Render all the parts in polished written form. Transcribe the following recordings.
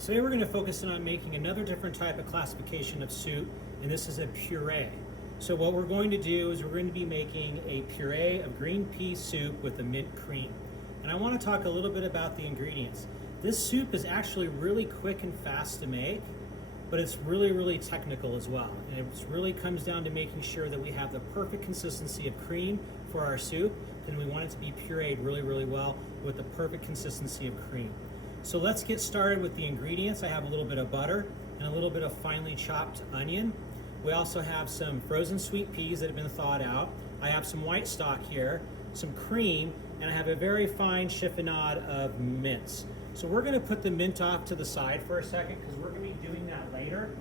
Today we're going to focus in on making another different type of classification of soup, and this is a puree. So what we're going to do is we're going to be making a puree of green pea soup with a mint cream. And I want to talk a little bit about the ingredients. This soup is actually really quick and fast to make, but it's really technical as well. And it really comes down to making sure that we have the perfect consistency of cream for our soup, and we want it to be pureed really well with the perfect consistency of cream. So let's get started with the ingredients. I have a little bit of butter and a little bit of finely chopped onion. We also have some frozen sweet peas that have been thawed out. I have some white stock here, some cream, and I have a very fine chiffonade of mince. So we're going to put the mint off to the side for a second because we're going to be doing that later.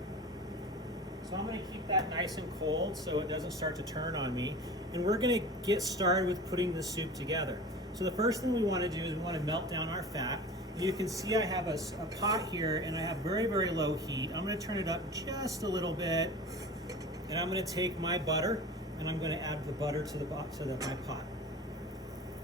So I'm going to keep that nice and cold so it doesn't start to turn on me. And we're going to get started with putting the soup together. So the first thing we want to do is we want to melt down our fat. You can see I have a pot here and I have very low heat. I'm going to turn it up just a little bit, and I'm going to take my butter and I'm going to add the butter to my pot.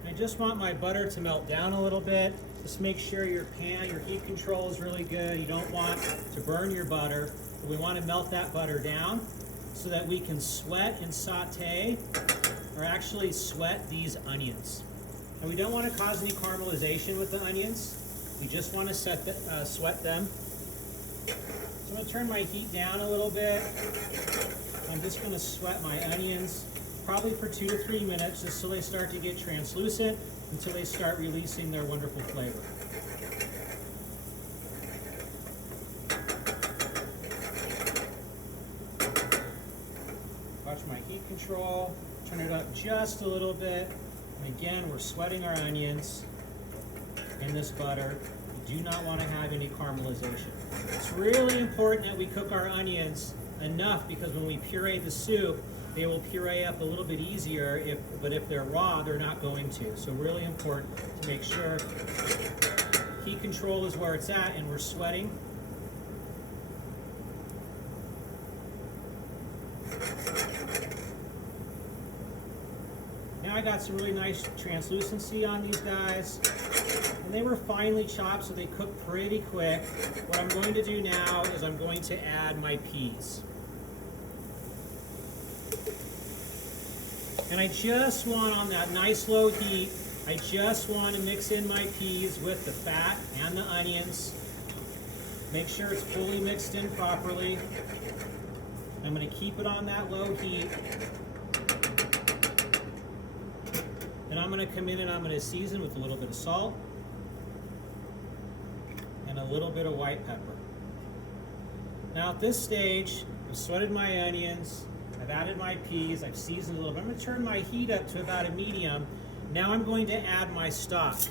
And I just want my butter to melt down a little bit. Just make sure your heat control is really good. You don't want to burn your butter, but we want to melt that butter down so that we can sweat and saute, or actually sweat these onions. And we don't want to cause any caramelization with the onions. We just want to sweat them. So I'm going to turn my heat down a little bit. I'm just going to sweat my onions probably for 2 to 3 minutes just so they start to get translucent, until they start releasing their wonderful flavor. Watch my heat control. Turn it up just a little bit. And again, we're sweating our onions in this butter. We do not want to have any caramelization. It's really important that we cook our onions enough, because when we puree the soup, they will puree up a little bit easier, but if they're raw, they're not going to. So really important to make sure heat control is where it's at and we're sweating. Now I got some really nice translucency on these guys. And they were finely chopped, so they cook pretty quick. What I'm going to do now is I'm going to add my peas. And I just want, on that nice low heat, I just want to mix in my peas with the fat and the onions. Make sure it's fully mixed in properly. I'm going to keep it on that low heat. And I'm going to come in and I'm going to season with a little bit of salt and a little bit of white pepper. Now at this stage, I've sweated my onions, I've added my peas, I've seasoned a little bit. I'm going to turn my heat up to about a medium. Now I'm going to add my stock. So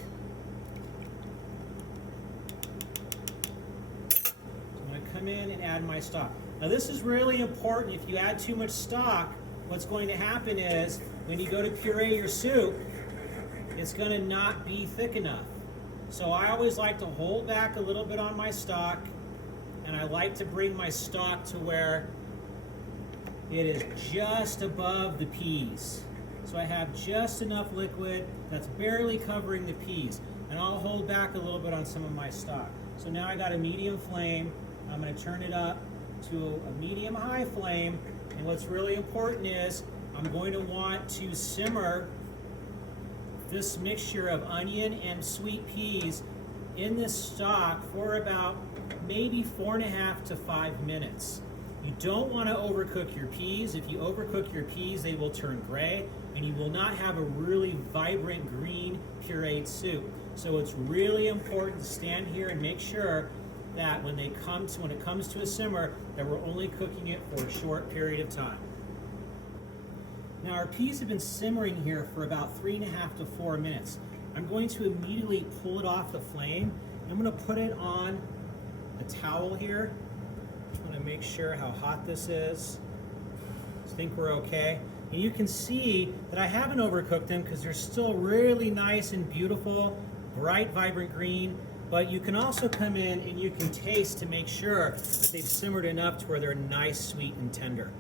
I'm going to come in and add my stock. Now this is really important. If you add too much stock, what's going to happen is when you go to puree your soup, it's going to not be thick enough. So I always like to hold back a little bit on my stock, and I like to bring my stock to where it is just above the peas. So I have just enough liquid that's barely covering the peas, and I'll hold back a little bit on some of my stock. So now I got a medium flame. I'm going to turn it up to a medium-high flame, and what's really important is I'm going to want to simmer this mixture of onion and sweet peas in this stock for about maybe 4.5 to 5 minutes. You don't want to overcook your peas. If you overcook your peas, they will turn gray, and you will not have a really vibrant green pureed soup. So it's really important to stand here and make sure that when it comes to a simmer, that we're only cooking it for a short period of time. Now our peas have been simmering here for about 3.5 to 4 minutes. I'm going to immediately pull it off the flame. I'm going to put it on a towel here. I'm going to make sure how hot this is. I think we're okay. And you can see that I haven't overcooked them because they're still really nice and beautiful, bright, vibrant green. But you can also come in and you can taste to make sure that they've simmered enough to where they're nice, sweet, and tender.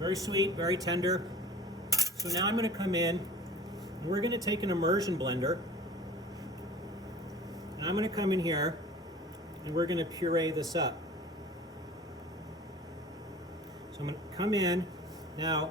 Very sweet, very tender. So now I'm going to come in and we're going to take an immersion blender. And And I'm going to come in here and we're going to puree this up. So I'm going to come in. Now,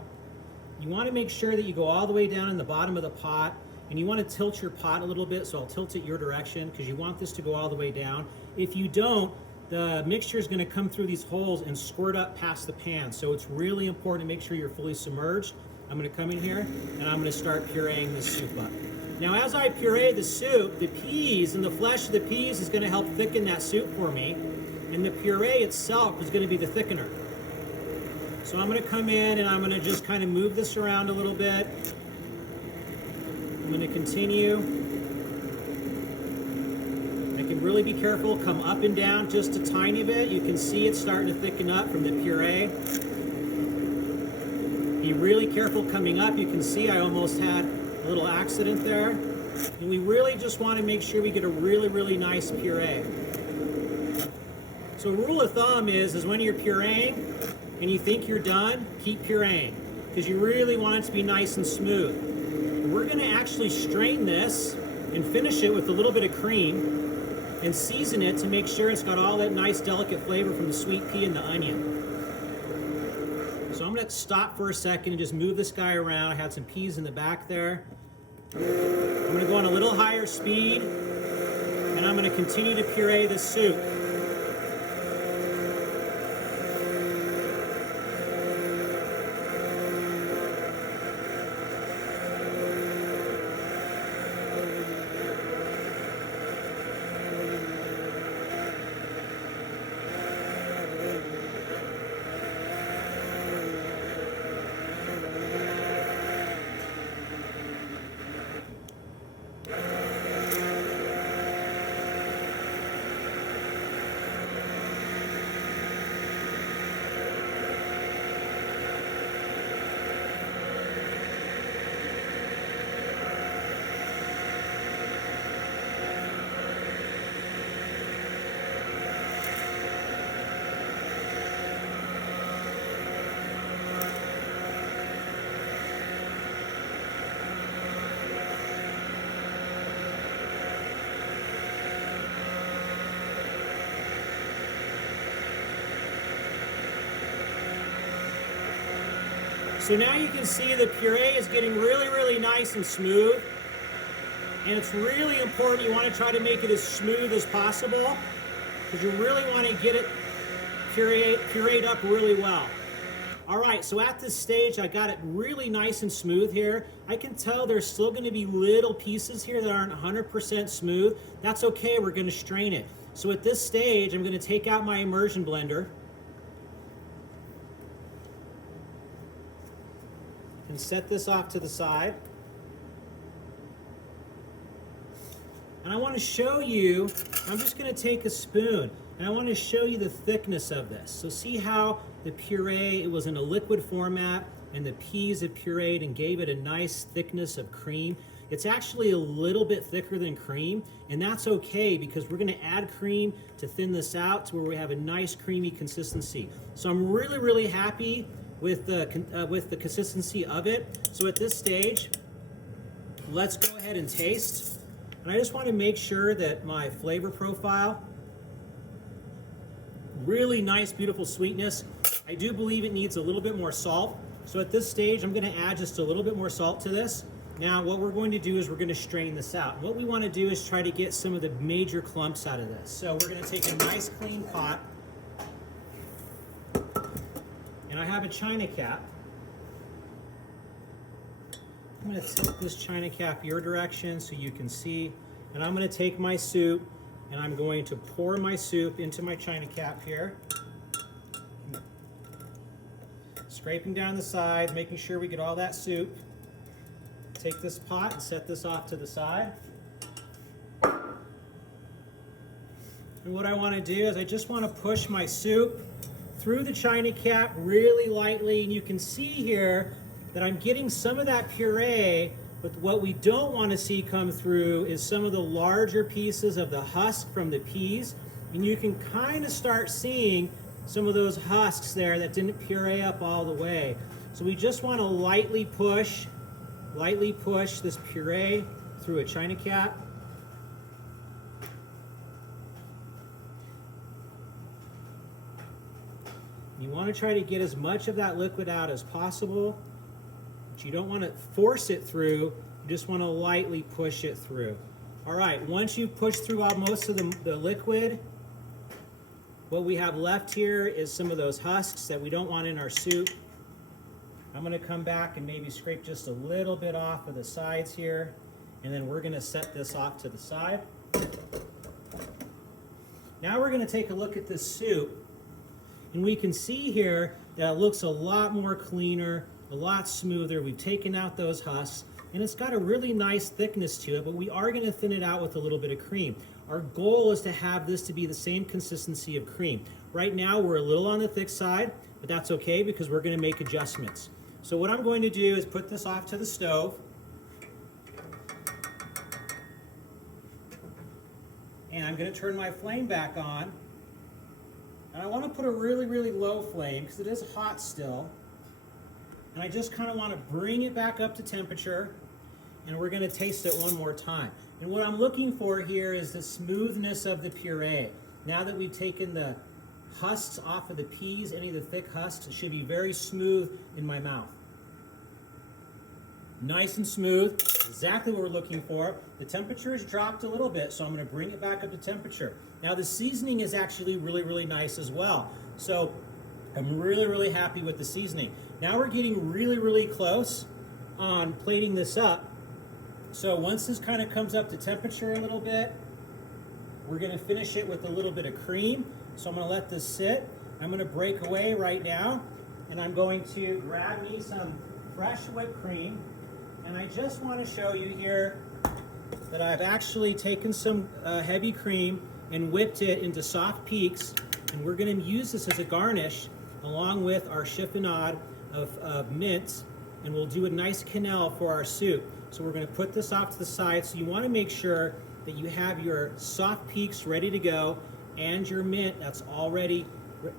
you want to make sure that you go all the way down in the bottom of the pot, and you want to tilt your pot a little bit, so I'll tilt it your direction because you want this to go all the way down. If you don't, the mixture is going to come through these holes and squirt up past the pan. So it's really important to make sure you're fully submerged. I'm going to come in here and I'm going to start pureeing this soup up. Now as I puree the soup, the peas and the flesh of the peas is going to help thicken that soup for me, and the puree itself is going to be the thickener. So I'm going to come in and I'm going to just kind of move this around a little bit. I'm going to continue. I can really be careful, come up and down just a tiny bit. You can see it's starting to thicken up from the puree. Be really careful coming up. You can see I almost had a little accident there. And we really just want to make sure we get a really, really nice puree. So rule of thumb is when you're pureeing and you think you're done, keep pureeing because you really want it to be nice and smooth. We're going to actually strain this and finish it with a little bit of cream and season it to make sure it's got all that nice delicate flavor from the sweet pea and the onion. So I'm going to stop for a second and just move this guy around. I had some peas in the back there. I'm going to go on a little higher speed and I'm going to continue to puree this soup. So now you can see the puree is getting really, really nice and smooth. And it's really important, you want to try to make it as smooth as possible because you really want to get it pureed up really well. All right, so at this stage, I got it really nice and smooth here. I can tell there's still going to be little pieces here that aren't 100% smooth. That's okay, we're going to strain it. So at this stage, I'm going to take out my immersion blender and set this off to the side. And I want to show you, I'm just going to take a spoon and I want to show you the thickness of this. So see how the puree, it was in a liquid format and the peas had pureed and gave it a nice thickness of cream. It's actually a little bit thicker than cream, and that's okay because we're going to add cream to thin this out to where we have a nice creamy consistency. So I'm really, really happy with the consistency of it. So at this stage, let's go ahead and taste. And I just want to make sure that my flavor profile, really nice, beautiful sweetness. I do believe it needs a little bit more salt. So at this stage, I'm going to add just a little bit more salt to this. Now, what we're going to do is we're going to strain this out. What we want to do is try to get some of the major clumps out of this. So we're going to take a nice clean pot. And I have a china cap. I'm going to tip this china cap your direction so you can see. And I'm going to take my soup and I'm going to pour my soup into my china cap here. Scraping down the side, making sure we get all that soup. Take this pot and set this off to the side. And what I want to do is I just want to push my soup through the china cap really lightly, and you can see here that I'm getting some of that puree, but what we don't want to see come through is some of the larger pieces of the husk from the peas, and you can kind of start seeing some of those husks there that didn't puree up all the way. So we just want to lightly push this puree through a china cap. want to try to get as much of that liquid out as possible, but you don't want to force it through. You just want to lightly push it through. All right, once you've pushed through most of the liquid, what we have left here is some of those husks that we don't want in our soup. I'm going to come back and maybe scrape just a little bit off of the sides here, and then we're going to set this off to the side. Now we're going to take a look at this soup, and we can see here that it looks a lot more cleaner, a lot smoother. We've taken out those husks, and it's got a really nice thickness to it, but we are going to thin it out with a little bit of cream. Our goal is to have this to be the same consistency of cream. Right now we're a little on the thick side, but that's okay because we're going to make adjustments. So what I'm going to do is put this off to the stove. And I'm going to turn my flame back on. And I want to put a really, really low flame because it is hot still. And I just kind of want to bring it back up to temperature. And we're going to taste it one more time. And what I'm looking for here is the smoothness of the puree. Now that we've taken the husks off of the peas, any of the thick husks, it should be very smooth in my mouth. Nice and smooth, exactly what we're looking for. The temperature has dropped a little bit, so I'm going to bring it back up to temperature. Now the seasoning is actually really, really nice as well. So I'm really, really happy with the seasoning. Now we're getting really, really close on plating this up. So once this kind of comes up to temperature a little bit, we're going to finish it with a little bit of cream. So I'm going to let this sit. I'm going to break away right now, and I'm going to grab me some fresh whipped cream. And I just want to show you here that I've actually taken some heavy cream and whipped it into soft peaks, and we're going to use this as a garnish along with our chiffonade of mint, and we'll do a nice quenelle for our soup. So we're going to put this off to the side. So you want to make sure that you have your soft peaks ready to go and your mint that's already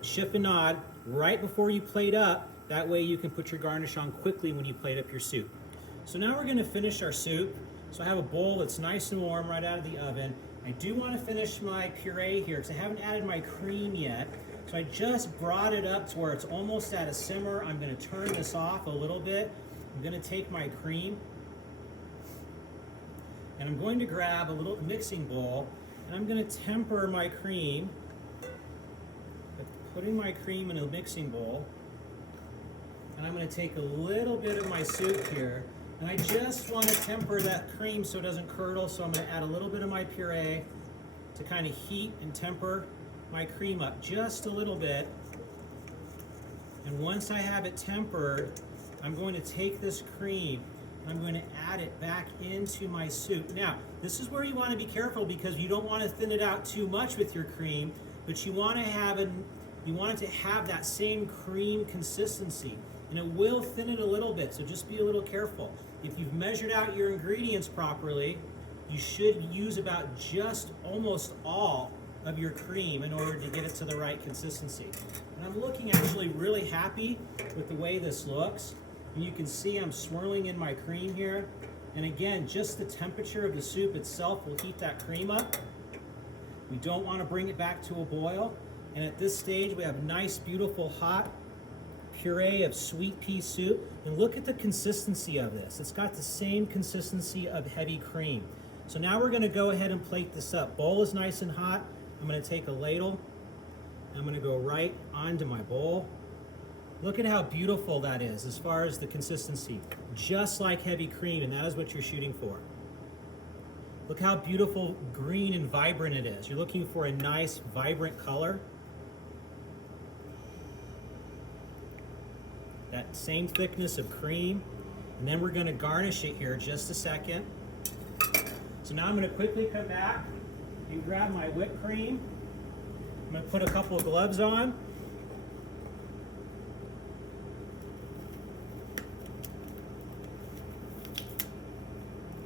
chiffonade right before you plate up. That way you can put your garnish on quickly when you plate up your soup. So now we're going to finish our soup. So I have a bowl that's nice and warm right out of the oven. I do want to finish my puree here because I haven't added my cream yet. So I just brought it up to where it's almost at a simmer. I'm going to turn this off a little bit. I'm going to take my cream and I'm going to grab a little mixing bowl, and I'm going to temper my cream with putting my cream in a mixing bowl. And I'm going to take a little bit of my soup here, and I just want to temper that cream so it doesn't curdle. So I'm going to add a little bit of my puree to kind of heat and temper my cream up just a little bit. And once I have it tempered, I'm going to take this cream and I'm going to add it back into my soup. Now, this is where you want to be careful because you don't want to thin it out too much with your cream, but you want to have it to have that same cream consistency. And it will thin it a little bit, so just be a little careful. If you've measured out your ingredients properly, you should use about just almost all of your cream in order to get it to the right consistency. And I'm looking actually really happy with the way this looks. And you can see I'm swirling in my cream here. And again, just the temperature of the soup itself will heat that cream up. We don't want to bring it back to a boil. And at this stage, we have nice, beautiful, hot puree of sweet pea soup. And look at the consistency of this. It's got the same consistency of heavy cream. So now we're going to go ahead and plate this up. Bowl is nice and hot. I'm going to take a ladle. I'm going to go right onto my bowl. Look at how beautiful that is as far as the consistency. Just like heavy cream, and that is what you're shooting for. Look how beautiful, green, and vibrant it is. You're looking for a nice, vibrant color. That same thickness of cream. And then we're going to garnish it here just a second. So now I'm going to quickly come back and grab my whipped cream. I'm going to put a couple of gloves on.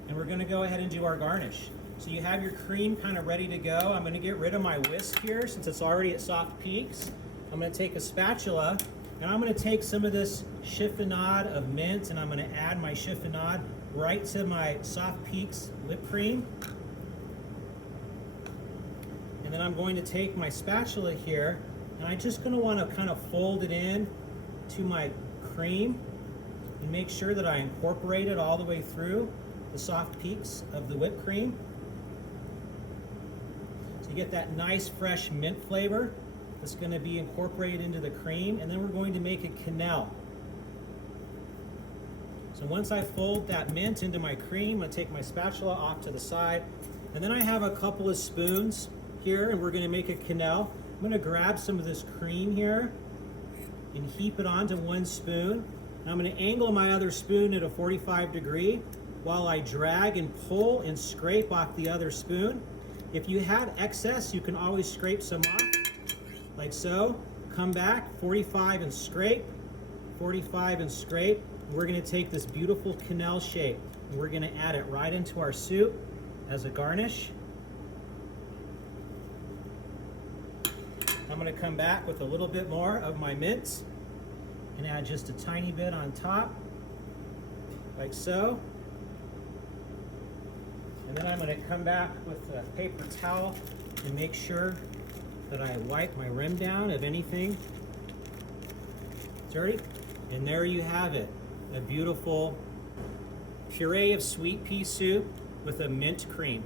And we're going to go ahead and do our garnish. So you have your cream kind of ready to go. I'm going to get rid of my whisk here since it's already at soft peaks. I'm going to take a spatula and I'm going to take some of this chiffonade of mint and I'm going to add my chiffonade right to my soft peaks whipped cream. And then I'm going to take my spatula here And I'm just going to want to kind of fold it in to my cream and make sure that I incorporate it all the way through the soft peaks of the whipped cream. So you get that nice fresh mint flavor that's going to be incorporated into the cream, and then we're going to make a quenelle. So once I fold that mint into my cream, I'm going to take my spatula off to the side, and then I have a couple of spoons here, and we're going to make a quenelle. I'm going to grab some of this cream here and heap it onto one spoon. And I'm going to angle my other spoon at a 45-degree while I drag and pull and scrape off the other spoon. If you have excess, you can always scrape some off, like so. Come back, 45 and scrape, 45 and scrape. We're going to take this beautiful quenelle shape and we're going to add it right into our soup as a garnish. I'm going to come back with a little bit more of my mints and add just a tiny bit on top, like so. And then I'm going to come back with a paper towel and make sure that I wipe my rim down of anything dirty. And there you have it, a beautiful puree of sweet pea soup with a mint cream.